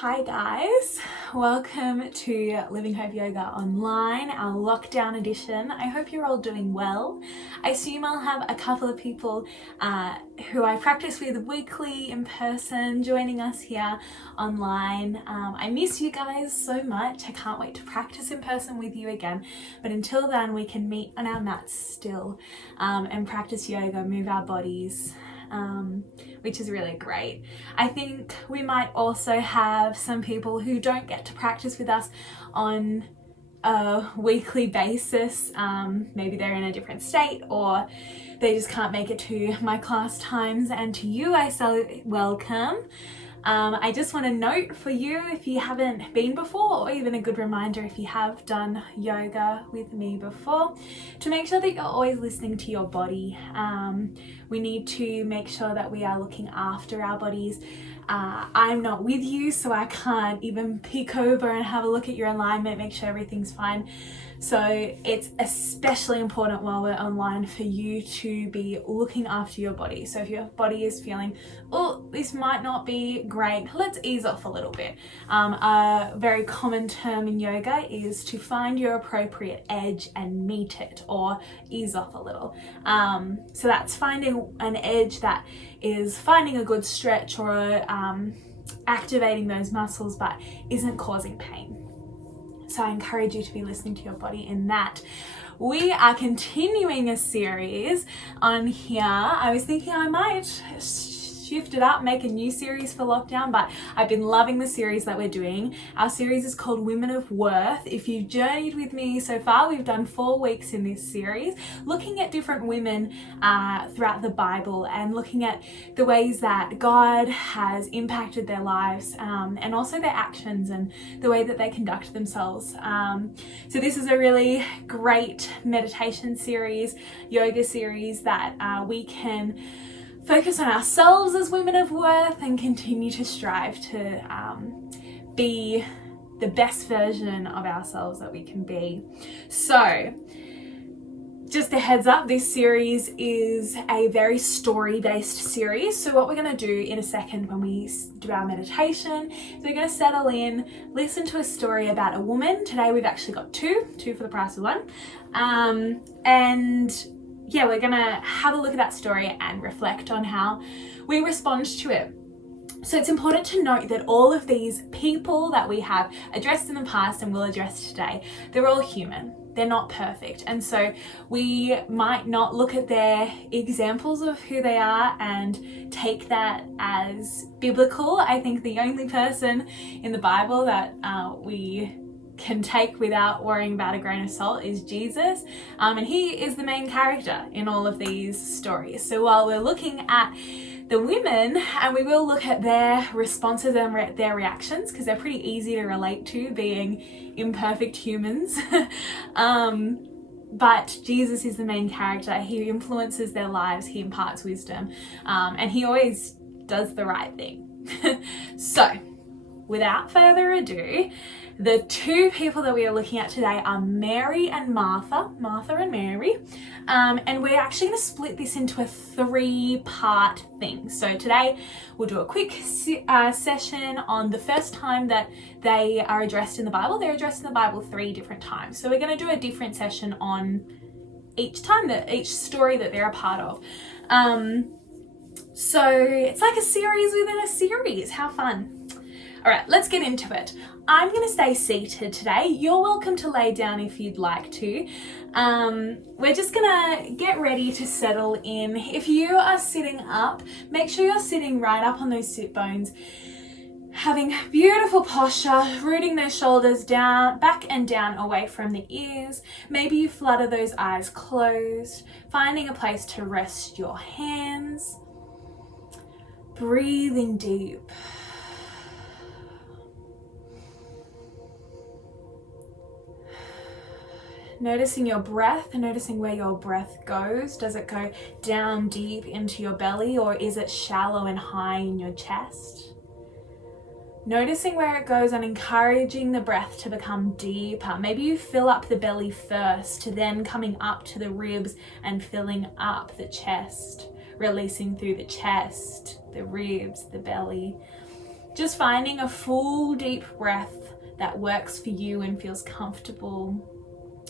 Hi guys, welcome to Living Hope Yoga Online, our lockdown edition. I hope you're all doing well. I assume I'll have a couple of people who I practice with weekly in person joining us here online. I miss you guys so much. I can't wait to practice in person with you again. But until then, we can meet on our mats still and practice yoga, move our bodies. Which is really great. I think we might also have some people who don't get to practice with us on a weekly basis. Maybe they're in a different state or they just can't make it to my class times, and to you I say welcome. I just want to note for you, if you haven't been before, or even a good reminder if you have done yoga with me before, to make sure that you're always listening to your body. We need to make sure that we are looking after our bodies. I'm not with you, so I can't even peek over and have a look at your alignment, make sure everything's fine. So it's especially important while we're online for you to be looking after your body. So if your body is feeling, oh, this might not be great, let's ease off a little bit. A very common term in yoga is to find your appropriate edge and meet it, or ease off a little. So that's finding an edge that is finding a good stretch or activating those muscles but isn't causing pain. So I encourage you to be listening to your body in that. We are continuing a series on here. I was thinking I might shift it up, make a new series for lockdown, but I've been loving the series that we're doing. Our series is called Women of Worth. If you've journeyed with me so far, we've done 4 weeks in this series, looking at different women throughout the Bible and looking at the ways that God has impacted their lives and also their actions and the way that they conduct themselves. So this is a really great meditation series, yoga series that we can focus on ourselves as women of worth and continue to strive to be the best version of ourselves that we can be. So just a heads up, this series is a very story-based series. So what we're going to do in a second when we do our meditation is we're going to settle in, listen to a story about a woman. Today we've actually got two for the price of one. And yeah, we're gonna have a look at that story and reflect on how we respond to it. So it's important to note that all of these people that we have addressed in the past and will address today, they're all human. They're not perfect. And so we might not look at their examples of who they are and take that as biblical. I think the only person in the Bible that we can take without worrying about a grain of salt is Jesus, and he is the main character in all of these stories. So while we're looking at the women, and we will look at their responses and their reactions, because they're pretty easy to relate to, being imperfect humans, but Jesus is the main character. He influences their lives, he imparts wisdom, and he always does the right thing. So without further ado, the 2 people that we are looking at today are Mary and Martha and Mary, and we're actually going to split this into a 3-part thing. So today we'll do a quick session on the first time that they are addressed in the Bible. They're addressed in the Bible 3 different times. So we're going to do a different session on each time, each story that they're a part of. So it's like a series within a series. How fun. All right, let's get into it. I'm going to stay seated today. You're welcome to lay down if you'd like to. We're just going to get ready to settle in. If you are sitting up, make sure you're sitting right up on those sit bones, having beautiful posture, rooting those shoulders down, back and down away from the ears. Maybe you flutter those eyes closed, finding a place to rest your hands. Breathing deep. Noticing your breath, noticing where your breath goes. Does it go down deep into your belly, or is it shallow and high in your chest? Noticing where it goes and encouraging the breath to become deeper. Maybe you fill up the belly first, then coming up to the ribs and filling up the chest, releasing through the chest, the ribs, the belly. Just finding a full deep breath that works for you and feels comfortable,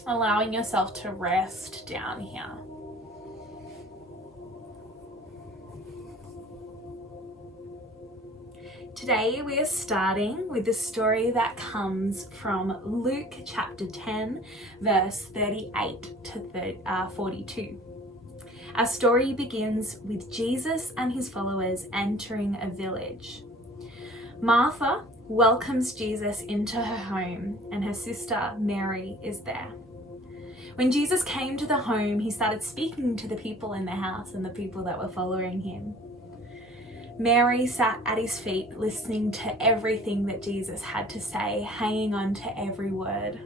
allowing yourself to rest down here. Today we are starting with the story that comes from Luke chapter 10, verse 38 to 42. Our story begins with Jesus and his followers entering a village. Martha welcomes Jesus into her home, and her sister Mary is there. When Jesus came to the home, he started speaking to the people in the house and the people that were following him. Mary sat at his feet, listening to everything that Jesus had to say, hanging on to every word.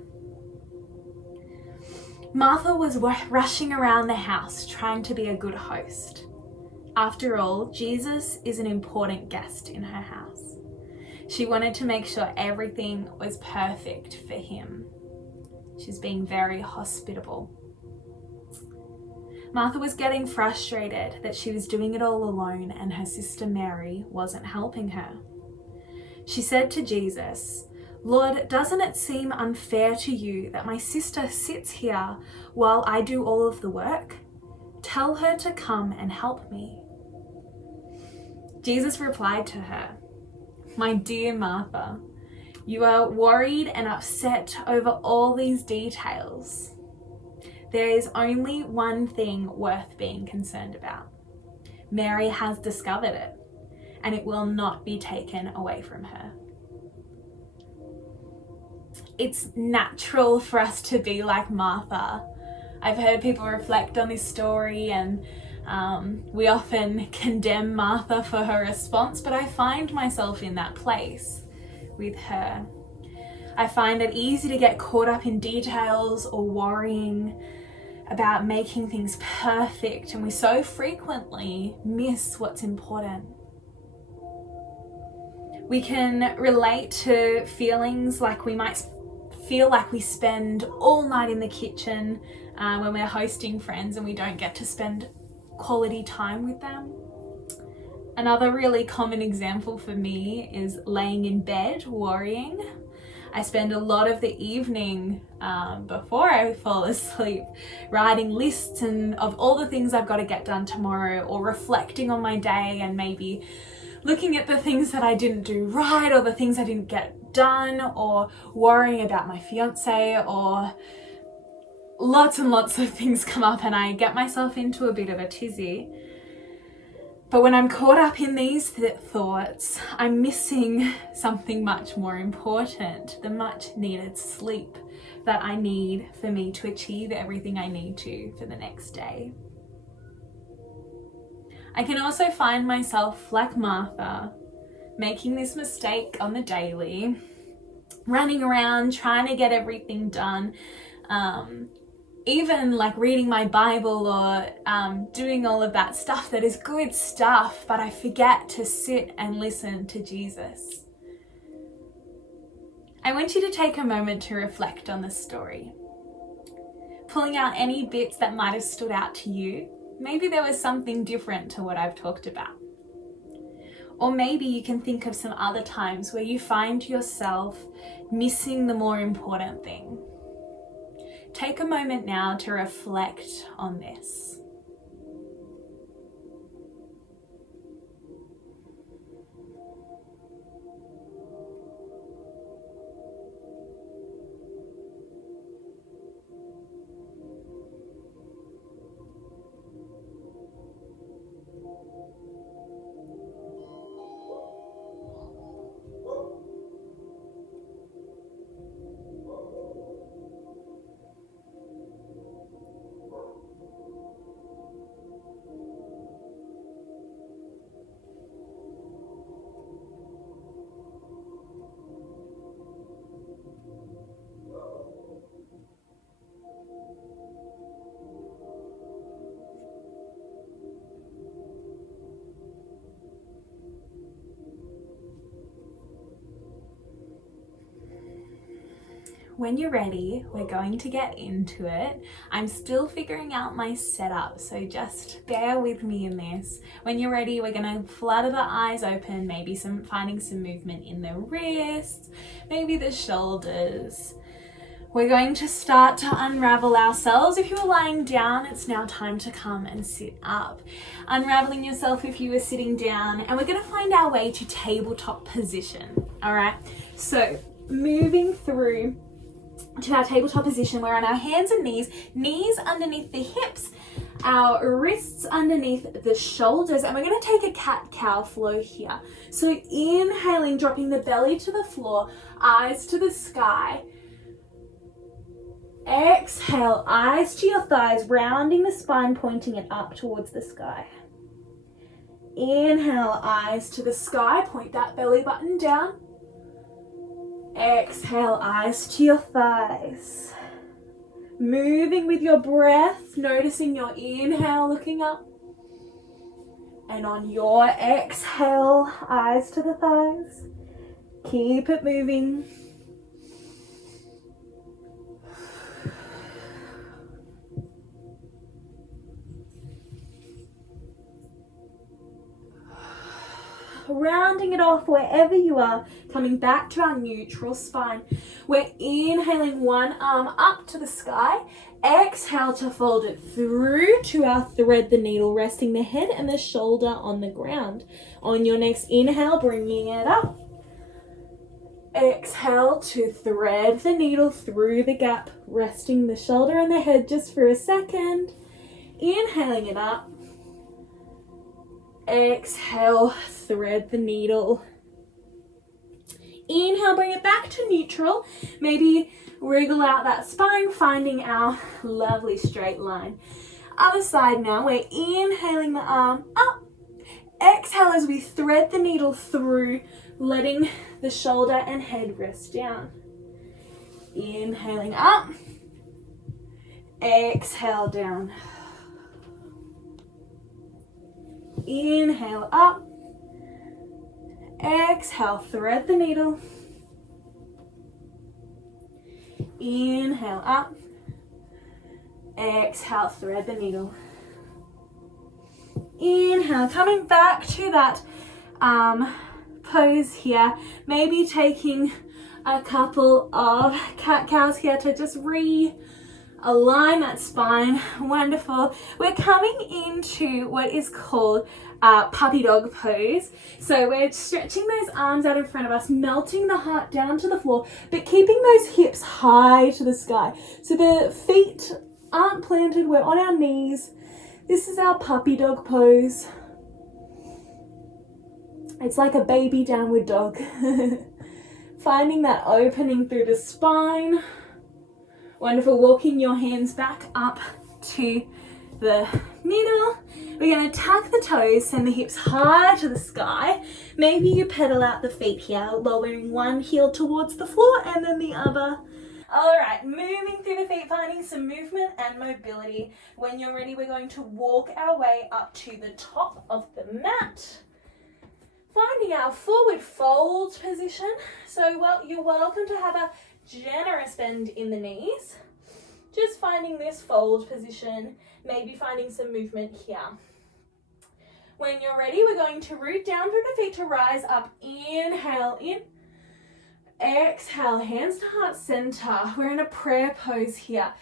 Martha was rushing around the house, trying to be a good host. After all, Jesus is an important guest in her house. She wanted to make sure everything was perfect for him. She's being very hospitable. Martha was getting frustrated that she was doing it all alone and her sister Mary wasn't helping her. She said to Jesus, "Lord, doesn't it seem unfair to you that my sister sits here while I do all of the work? Tell her to come and help me." Jesus replied to her, "My dear Martha, you are worried and upset over all these details. There is only one thing worth being concerned about. Mary has discovered it, and it will not be taken away from her." It's natural for us to be like Martha. I've heard people reflect on this story, and we often condemn Martha for her response, but I find myself in that place with her. I find it easy to get caught up in details or worrying about making things perfect, and we so frequently miss what's important. We can relate to feelings like we might feel like we spend all night in the kitchen when we're hosting friends and we don't get to spend quality time with them. Another really common example for me is laying in bed worrying. I spend a lot of the evening before I fall asleep writing lists of all the things I've got to get done tomorrow, or reflecting on my day and maybe looking at the things that I didn't do right or the things I didn't get done, or worrying about my fiance, or lots and lots of things come up and I get myself into a bit of a tizzy. But when I'm caught up in these thoughts, I'm missing something much more important, the much needed sleep that I need for me to achieve everything I need to for the next day. I can also find myself, like Martha, making this mistake on the daily, running around trying to get everything done, even like reading my Bible or doing all of that stuff that is good stuff, but I forget to sit and listen to Jesus. I want you to take a moment to reflect on this story, pulling out any bits that might have stood out to you. Maybe there was something different to what I've talked about. Or maybe you can think of some other times where you find yourself missing the more important thing. Take a moment now to reflect on this. when you're ready, we're going to get into it. I'm still figuring out my setup, so just bear with me in this. When you're ready, we're going to flutter the eyes open, maybe finding some movement in the wrists, maybe the shoulders. We're going to start to unravel ourselves. If you were lying down, it's now time to come and sit up. Unraveling yourself if you were sitting down, and we're going to find our way to tabletop position. All right, so moving through to our tabletop position, we're on our hands and knees underneath the hips, our wrists underneath the shoulders, and we're going to take a cat-cow flow here. So inhaling, dropping the belly to the floor, eyes to the sky. Exhale, eyes to your thighs, rounding the spine, pointing it up towards the sky. Inhale, eyes to the sky, point that belly button down. Exhale, eyes to your thighs. Moving with your breath, noticing your inhale, looking up. And on your exhale, eyes to the thighs. Keep it moving. Rounding it off wherever you are, coming back to our neutral spine. We're inhaling one arm up to the sky. Exhale to fold it through to our thread the needle, resting the head and the shoulder on the ground. On your next inhale, bringing it up. Exhale to thread the needle through the gap, resting the shoulder and the head just for a second. Inhaling it up. Exhale, thread the needle. Inhale, bring it back to neutral. Maybe wriggle out that spine, finding our lovely straight line. Other side now, we're inhaling the arm up. Exhale as we thread the needle through, letting the shoulder and head rest down. Inhaling up. Exhale down. Inhale up. Exhale, thread the needle. Inhale up. Exhale, thread the needle. Inhale, coming back to that pose here. Maybe taking a couple of cat-cows here to just align that spine. Wonderful. We're coming into what is called puppy dog pose. So we're stretching those arms out in front of us, melting the heart down to the floor, but keeping those hips high to the sky. So the feet aren't planted, we're on our knees. This is our puppy dog pose. It's like a baby downward dog. Finding that opening through the spine. Wonderful. Walking your hands back up to the middle. We're going to tuck the toes, send the hips high to the sky. Maybe you pedal out the feet here, lowering one heel towards the floor and then the other. All right, moving through the feet, finding some movement and mobility. When you're ready, we're going to walk our way up to the top of the mat. Finding our forward fold position. So, you're welcome to have a generous bend in the knees. Just finding this fold position, maybe finding some movement here. When you're ready, we're going to root down through the feet to rise up. Inhale in. Exhale, hands to heart center. We're in a prayer pose here.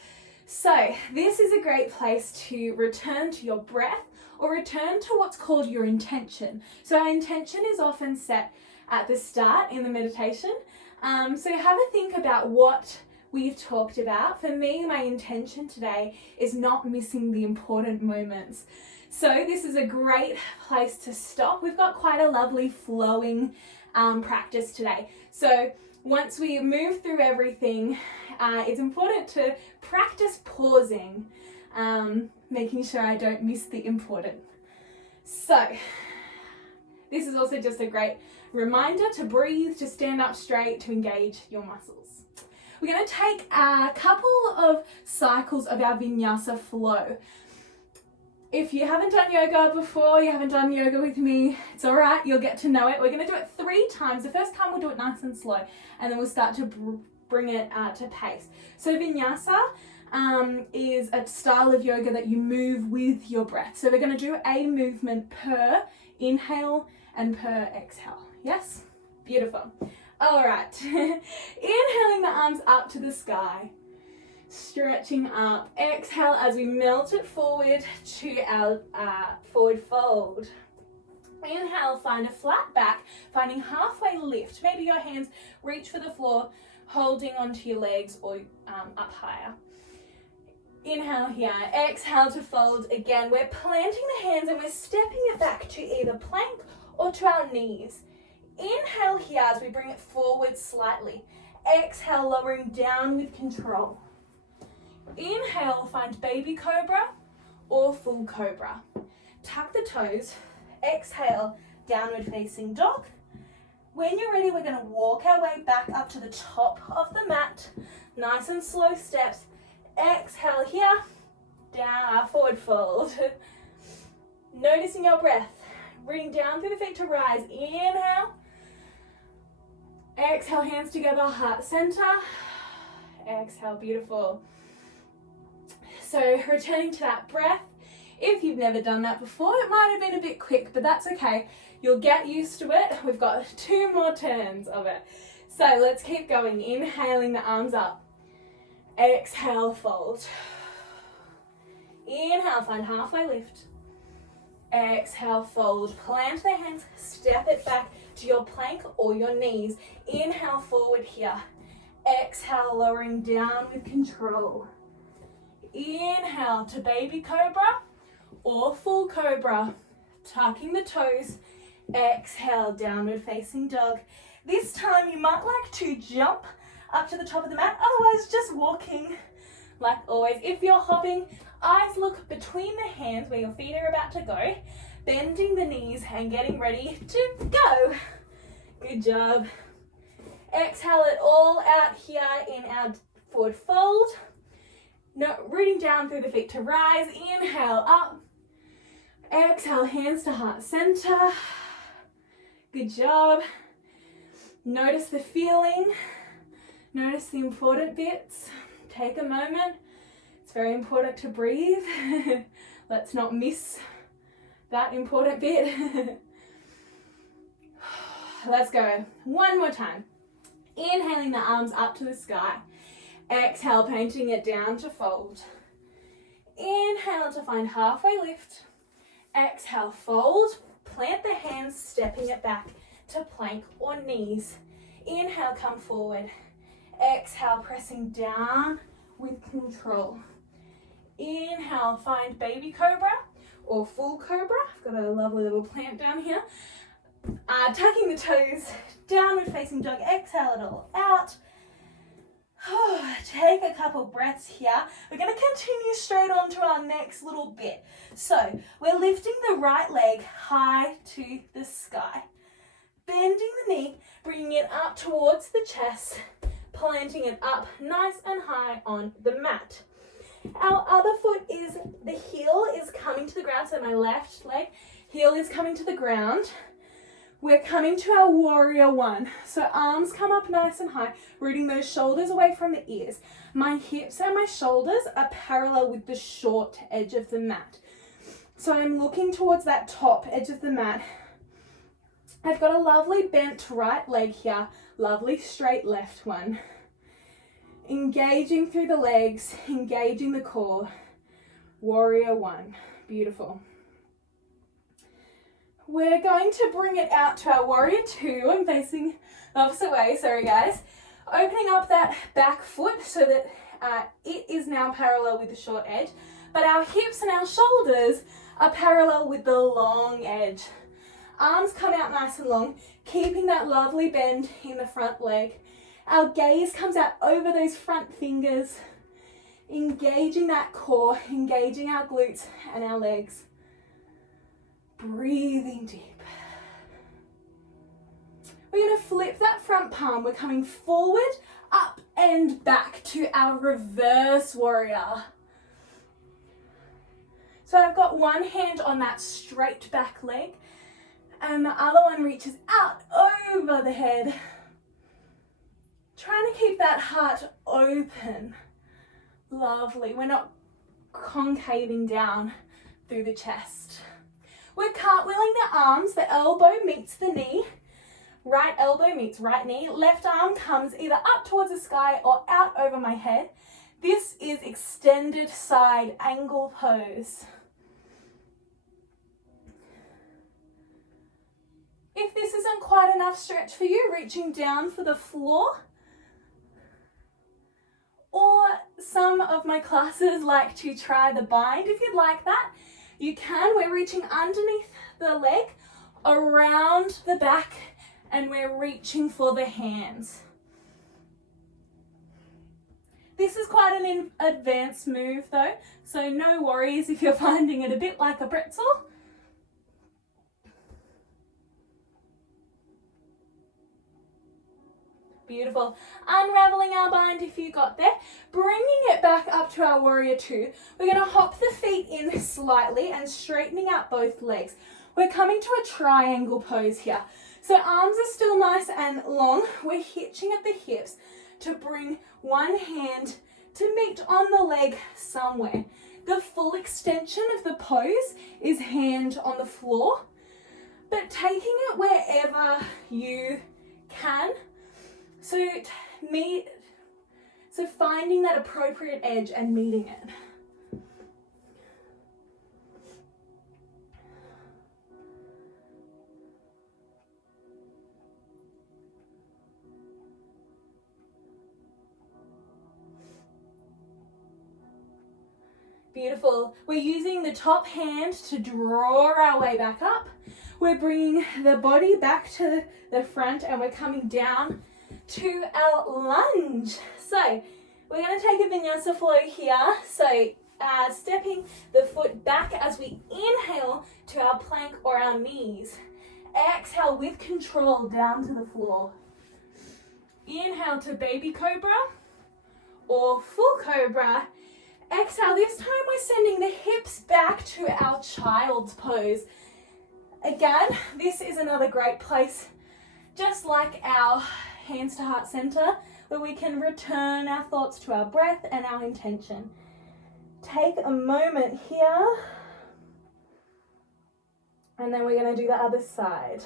So this is a great place to return to your breath or return to what's called your intention. So our intention is often set at the start in the meditation. So have a think about what we've talked about. For me, my intention today is not missing the important moments. So this is a great place to stop. We've got quite a lovely flowing practice today. So once we move through everything, it's important to practice pausing, making sure I don't miss the important. So this is also just a great reminder to breathe, to stand up straight, to engage your muscles. We're going to take a couple of cycles of our vinyasa flow. If you haven't done yoga before, you haven't done yoga with me, it's all right, you'll get to know it. We're going to do it 3 times. The first time we'll do it nice and slow, and then we'll start to bring it to pace. So vinyasa is a style of yoga that you move with your breath. So we're going to do a movement per inhale and per exhale. Yes? Beautiful. All right. Inhaling the arms up to the sky. Stretching up. Exhale as we melt it forward to our forward fold. Inhale, find a flat back, finding halfway lift. Maybe your hands reach for the floor, holding onto your legs or up higher. Inhale here. Exhale to fold again. We're planting the hands and we're stepping it back to either plank or to our knees. Inhale here as we bring it forward slightly. Exhale, lowering down with control. Inhale, find baby cobra or full cobra. Tuck the toes. Exhale, downward facing dog. When you're ready, we're going to walk our way back up to the top of the mat. Nice and slow steps. Exhale here, down, forward fold. Noticing your breath. Bring down through the feet to rise. Inhale. Exhale, hands together, heart center. Exhale, beautiful. So returning to that breath. If you've never done that before, it might have been a bit quick, but that's okay. You'll get used to it. We've got 2 more turns of it. So let's keep going. Inhaling the arms up. Exhale, fold. Inhale, find halfway lift. Exhale, fold. Plant the hands, step it back to your plank or your knees. Inhale, forward here. Exhale, lowering down with control. Inhale to baby cobra or full cobra. Tucking the toes. Exhale, downward facing dog. This time you might like to jump up to the top of the mat, otherwise just walking like always. If you're hopping, eyes look between the hands where your feet are about to go, bending the knees and getting ready to go. Good job. Exhale it all out here in our forward fold. No, rooting down through the feet to rise. Inhale up. Exhale, hands to heart center. Good job. Notice the feeling. Notice the important bits. Take a moment. It's very important to breathe. Let's not miss that important bit. Let's go. One more time. Inhaling the arms up to the sky. Exhale, painting it down to fold. Inhale to find halfway lift. Exhale, fold. Plant the hands, stepping it back to plank or knees. Inhale, come forward. Exhale, pressing down with control. Inhale, find baby cobra or full cobra. I've got a lovely little plant down here. Tucking the toes, downward facing dog. Exhale it all out. Take a couple breaths here. We're going to continue straight on to our next little bit. So we're lifting the right leg high to the sky. Bending the knee, bringing it up towards the chest, planting it up nice and high on the mat. Our other foot is, the heel is coming to the ground, so my left leg, heel is coming to the ground. We're coming to our warrior one. So arms come up nice and high, rooting those shoulders away from the ears. My hips and my shoulders are parallel with the short edge of the mat. So I'm looking towards that top edge of the mat. I've got a lovely bent right leg here, lovely straight left one. Engaging through the legs, engaging the core. Warrior one. Beautiful. We're going to bring it out to our warrior two. I'm facing the opposite way, sorry guys. Opening up that back foot so that it is now parallel with the short edge, but our hips and our shoulders are parallel with the long edge. Arms come out nice and long, keeping that lovely bend in the front leg. Our gaze comes out over those front fingers, engaging that core, engaging our glutes and our legs. Breathing deep. We're going to flip that front palm. We're coming forward, up and back to our reverse warrior. So I've got one hand on that straight back leg and the other one reaches out over the head. Trying want to keep that heart open. Lovely. We're not concaving down through the chest. We're cartwheeling the arms. The elbow meets the knee. Right elbow meets right knee. Left arm comes either up towards the sky or out over my head. This is extended side angle pose. If this isn't quite enough stretch for you, reaching down for the floor. Or some of my classes like to try the bind. If you'd like that, you can. We're reaching underneath the leg, around the back, and we're reaching for the hands. This is quite an advanced move though, so no worries if you're finding it a bit like a pretzel. Beautiful. Unraveling our bind if you got there. Bringing it back up to our warrior two. We're going to hop the feet in slightly and straightening out both legs. We're coming to a triangle pose here. So arms are still nice and long. We're hitching at the hips to bring one hand to meet on the leg somewhere. The full extension of the pose is hand on the floor, but taking it wherever you can. So finding that appropriate edge and meeting it. Beautiful. We're using the top hand to draw our way back up. We're bringing the body back to the front and we're coming down to our lunge. So we're going to take a vinyasa flow here. So stepping the foot back as we inhale to our plank or our knees. Exhale with control down to the floor. Inhale to baby cobra or full cobra. Exhale, this time we're sending the hips back to our child's pose. Again, this is another great place, just like our hands to heart center, where we can return our thoughts to our breath and our intention. Take a moment here, and then we're going to do the other side.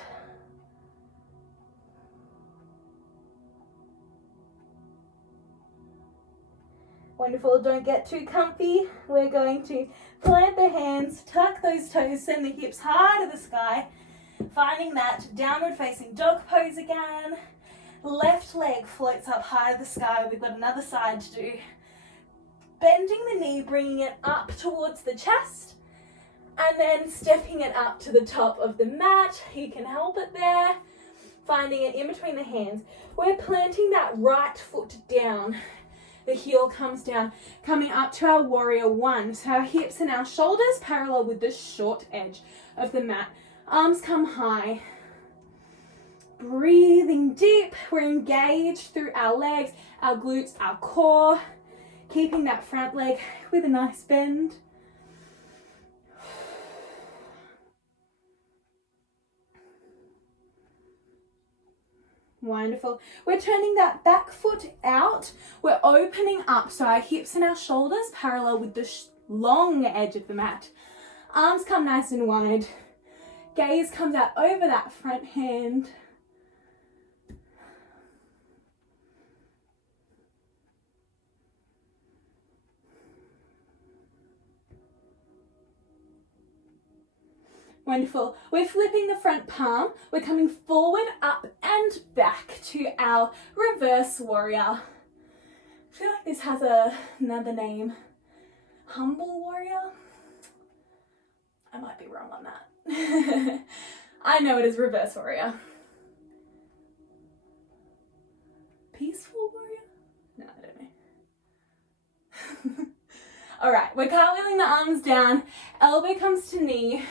Wonderful, don't get too comfy. We're going to plant the hands, tuck those toes, send the hips high to the sky, finding that downward facing dog pose again. Left leg floats up high to the sky. We've got another side to do. Bending the knee, bringing it up towards the chest, and then stepping it up to the top of the mat. You can help it there. Finding it in between the hands. We're planting that right foot down. The heel comes down, coming up to our warrior one. So our hips and our shoulders parallel with the short edge of the mat. Arms come high. Breathing deep. We're engaged through our legs, our glutes, our core. Keeping that front leg with a nice bend. Wonderful. We're turning that back foot out. We're opening up so our hips and our shoulders parallel with the long edge of the mat. Arms come nice and wide. Gaze comes out over that front hand. Wonderful. We're flipping the front palm. We're coming forward, up and back to our reverse warrior. I feel like this has another name. Humble warrior? I might be wrong on that. I know it is reverse warrior. Peaceful warrior? No, I don't know. All right, we're cartwheeling the arms down. Elbow comes to knee.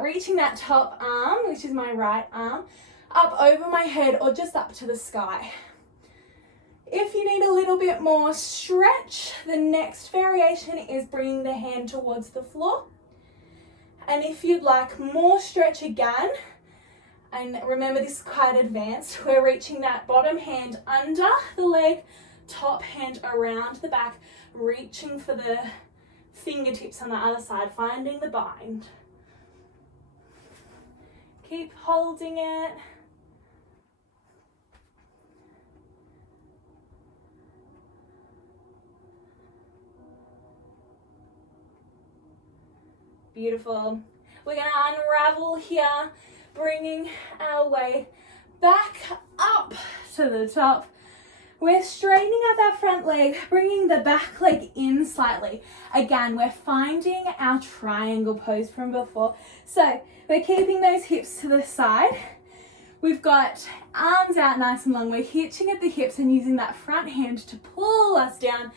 Reaching that top arm, which is my right arm, up over my head or just up to the sky. If you need a little bit more stretch, the next variation is bringing the hand towards the floor. And if you'd like more stretch again, And remember, this is quite advanced. We're reaching that bottom hand under the leg, top hand around the back, reaching for the fingertips on the other side, finding the bind. Keep holding it. Beautiful. We're going to unravel here, bringing our weight back up to the top. We're straightening out that front leg, bringing the back leg in slightly. Again, we're finding our triangle pose from before. So we're keeping those hips to the side. We've got arms out nice and long. We're hitching at the hips and using that front hand to pull us down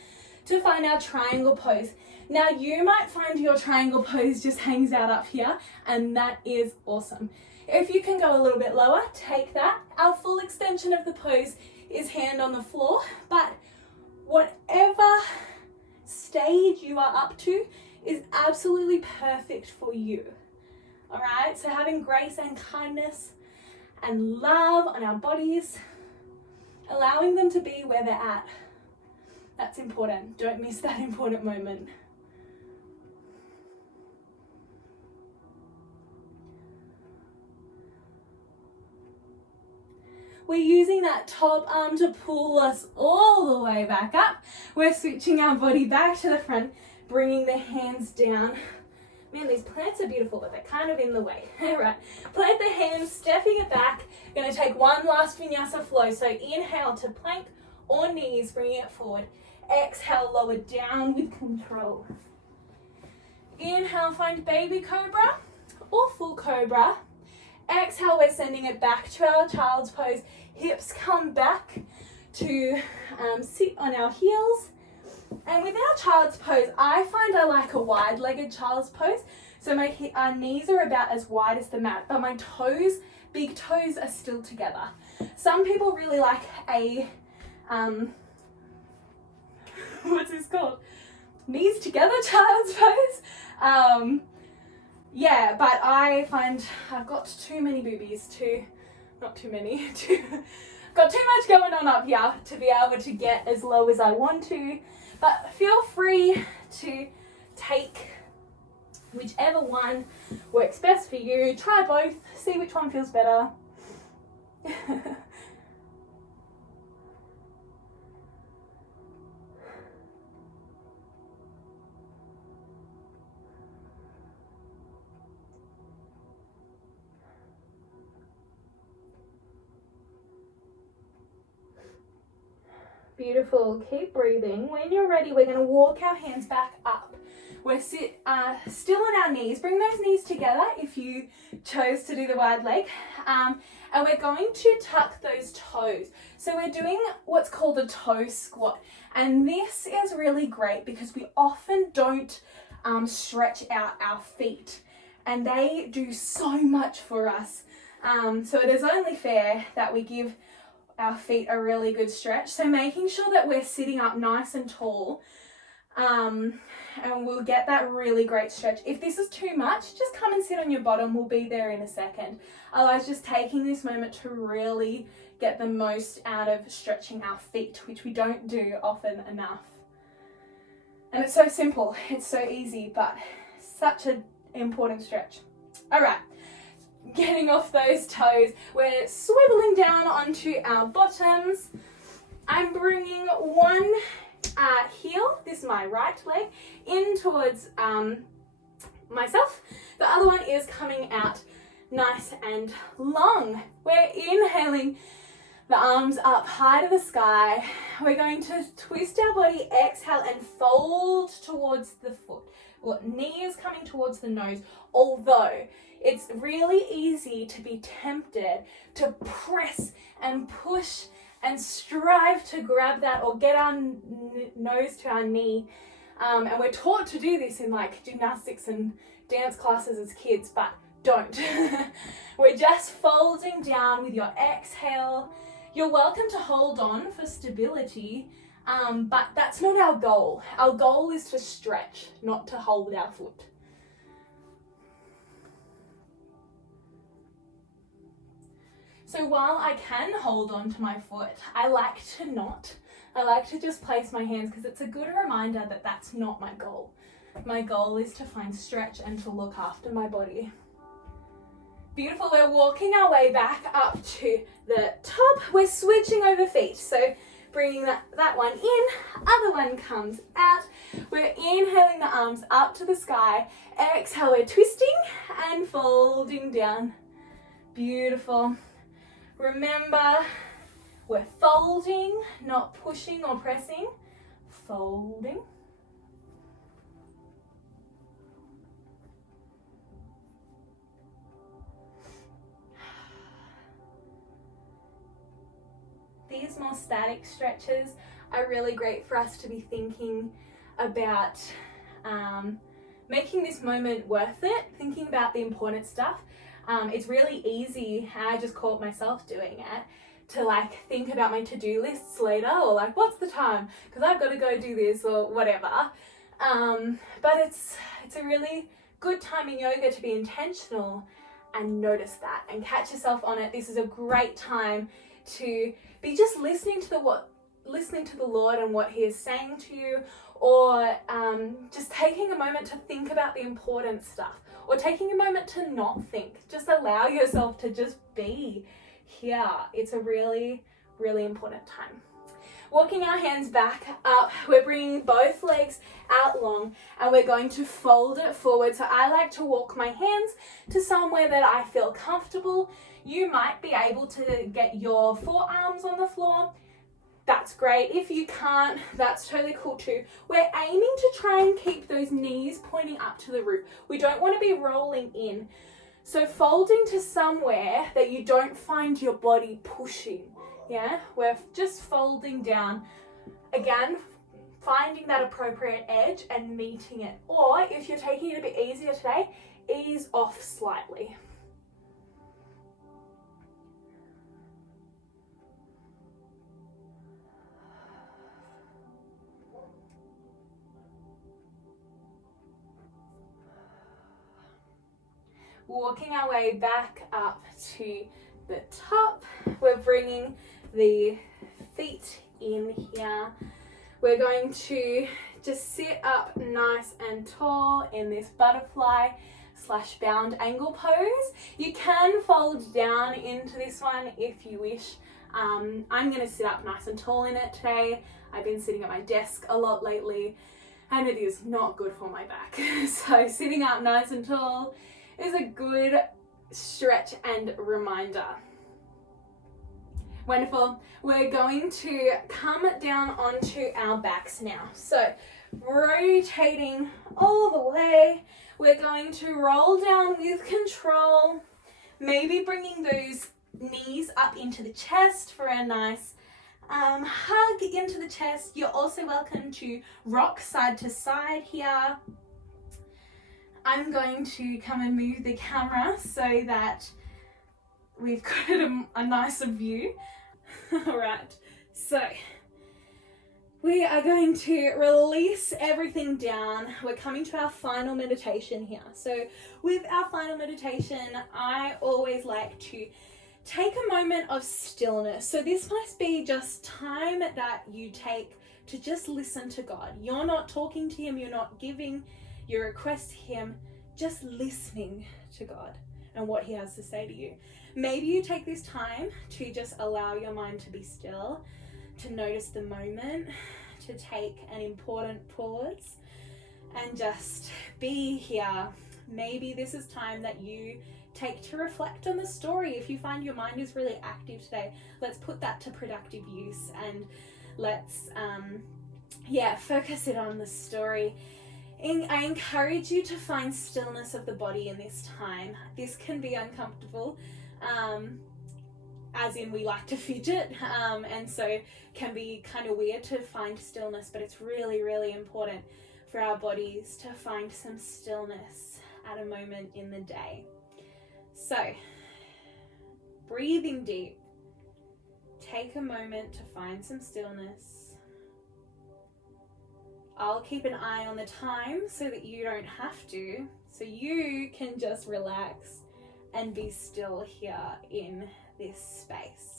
to find our triangle pose. Now you might find your triangle pose just hangs out up here, and that is awesome. If you can go a little bit lower, take that. Our full extension of the pose is hand on the floor, but whatever stage you are up to is absolutely perfect for you. All right, so having grace and kindness and love on our bodies, allowing them to be where they're at. That's important. Don't miss that important moment. We're using that top arm to pull us all the way back up. We're switching our body back to the front, bringing the hands down. Man, these plants are beautiful, but they're kind of in the way. All right, plant the hands, stepping it back. We're going to take one last vinyasa flow. So inhale to plank or knees, bringing it forward. Exhale, lower down with control. Inhale, find baby cobra or full cobra. Exhale, we're sending it back to our child's pose. Hips come back to sit on our heels. And with our child's pose, I find I like a wide-legged child's pose. So my knees are about as wide as the mat, but my toes, big toes, are still together. Some people really like a, what's this called? Knees together child's pose. Yeah, but I find I've got too many boobies got too much going on up here to be able to get as low as I want to. But feel free to take whichever one works best for you. Try both, see which one feels better. Beautiful, keep breathing. When you're ready, we're going to walk our hands back up. We're still on our knees. Bring those knees together if you chose to do the wide leg. And we're going to tuck those toes. So we're doing what's called a toe squat. And this is really great because we often don't stretch out our feet. And they do so much for us. So it is only fair that we give our feet a really good stretch. So making sure that we're sitting up nice and tall, and we'll get that really great stretch. If this is too much, just come and sit on your bottom. We'll be there in a second. Otherwise, just taking this moment to really get the most out of stretching our feet, which we don't do often enough. And it's so simple, it's so easy, but such an important stretch. All right. Getting off those toes, we're swiveling down onto our bottoms. I'm bringing one heel, this is my right leg, in towards myself. The other one is coming out nice and long. We're inhaling the arms up high to the sky. We're going to twist our body, exhale, and fold towards the foot. Well, knee is coming towards the nose, although it's really easy to be tempted to press and push and strive to grab that or get our nose to our knee. And we're taught to do this in like gymnastics and dance classes as kids, but don't. We're just folding down with your exhale. You're welcome to hold on for stability, but that's not our goal. Our goal is to stretch, not to hold our foot. So while I can hold on to my foot, I like to not. I like to just place my hands because it's a good reminder that that's not my goal. My goal is to find stretch and to look after my body. Beautiful, we're walking our way back up to the top. We're switching over feet. So bringing that one in, other one comes out. We're inhaling the arms up to the sky. Exhale, we're twisting and folding down. Beautiful. Remember, we're folding, not pushing or pressing. Folding. These more static stretches are really great for us to be thinking about making this moment worth it, thinking about the important stuff. It's really easy, and I just caught myself doing it, to like think about my to-do lists later, or like, what's the time? Because I've got to go do this or whatever. But it's a really good time in yoga to be intentional and notice that and catch yourself on it. This is a great time to be just listening to the Lord and what He is saying to you, or just taking a moment to think about the important stuff, or taking a moment to not think. Just allow yourself to just be here. It's a really, really important time. Walking our hands back up, we're bringing both legs out long and we're going to fold it forward. So I like to walk my hands to somewhere that I feel comfortable. You might be able to get your forearms on the floor. That's great. If you can't, that's totally cool too. We're aiming to try and keep those knees pointing up to the roof. We don't want to be rolling in. So folding to somewhere that you don't find your body pushing. Yeah, we're just folding down. Again, finding that appropriate edge and meeting it. Or if you're taking it a bit easier today, ease off slightly. Walking our way back up to the top, we're bringing the feet in here. We're going to just sit up nice and tall in this butterfly / bound angle pose. You can fold down into this one if you wish. I'm going to sit up nice and tall in it today. I've been sitting at my desk a lot lately and it is not good for my back. So sitting up nice and tall is a good stretch and reminder. Wonderful. We're going to come down onto our backs now. So rotating all the way, we're going to roll down with control, maybe bringing those knees up into the chest for a nice hug into the chest. You're also welcome to rock side to side here. I'm going to come and move the camera so that we've got a nicer view. All right, so we are going to release everything down. We're coming to our final meditation here. So with our final meditation, I always like to take a moment of stillness. So this must be just time that you take to just listen to God. You're not talking to Him, you're not giving your request to Him, just listening to God and what He has to say to you. Maybe you take this time to just allow your mind to be still, to notice the moment, to take an important pause and just be here. Maybe this is time that you take to reflect on the story. If you find your mind is really active today, let's put that to productive use and let's focus it on the story. I encourage you to find stillness of the body in this time. This can be uncomfortable, as in we like to fidget, and so can be kind of weird to find stillness, but it's really, really important for our bodies to find some stillness at a moment in the day. So, breathing deep, take a moment to find some stillness. I'll keep an eye on the time so that you don't have to, so you can just relax and be still here in this space.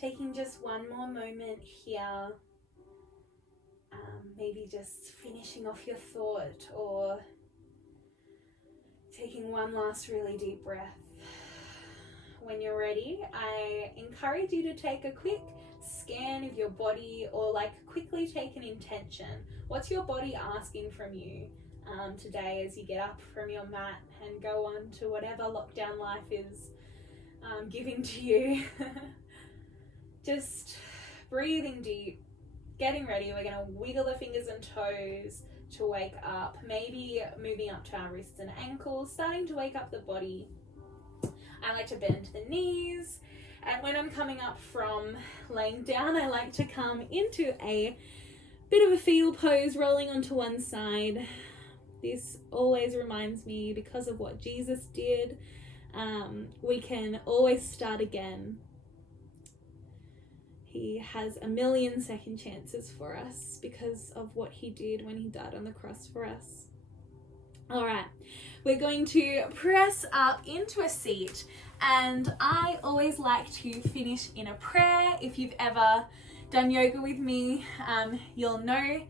Taking just one more moment here, maybe just finishing off your thought or taking one last really deep breath. When you're ready, I encourage you to take a quick scan of your body, or like quickly take an intention. What's your body asking from you today as you get up from your mat and go on to whatever lockdown life is giving to you? Just breathing deep, getting ready. We're going to wiggle the fingers and toes to wake up, maybe moving up to our wrists and ankles, starting to wake up the body. I like to bend the knees, and when I'm coming up from laying down, I like to come into a bit of a fetal pose, rolling onto one side. This always reminds me, because of what Jesus did, we can always start again. He has a million second chances for us because of what he did when he died on the cross for us. All right, we're going to press up into a seat, and I always like to finish in a prayer. If you've ever done yoga with me, you'll know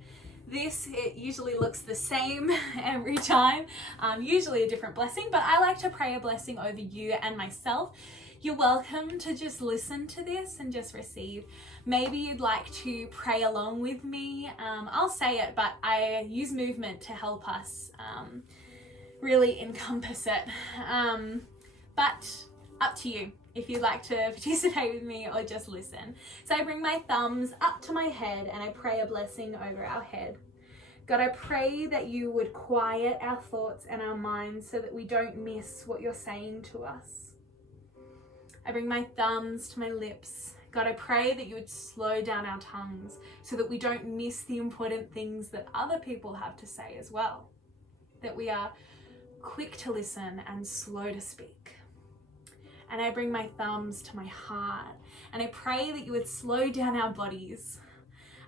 this. It usually looks the same every time, usually a different blessing, but I like to pray a blessing over you and myself. You're welcome to just listen to this and just receive. Maybe you'd like to pray along with me. I'll say it, but I use movement to help us really encompass it. But up to you if you'd like to participate with me or just listen. So I bring my thumbs up to my head and I pray a blessing over our head. God, I pray that you would quiet our thoughts and our minds so that we don't miss what you're saying to us. I bring my thumbs to my lips. God, I pray that you would slow down our tongues so that we don't miss the important things that other people have to say as well. That we are quick to listen and slow to speak. And I bring my thumbs to my heart and I pray that you would slow down our bodies.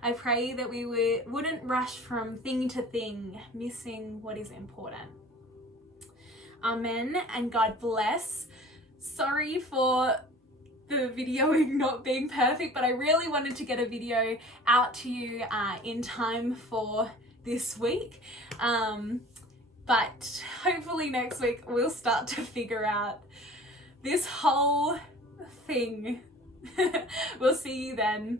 I pray that we wouldn't rush from thing to thing, missing what is important. Amen, and God bless. Sorry for the videoing not being perfect, but I really wanted to get a video out to you in time for this week. But hopefully next week we'll start to figure out this whole thing. We'll see you then.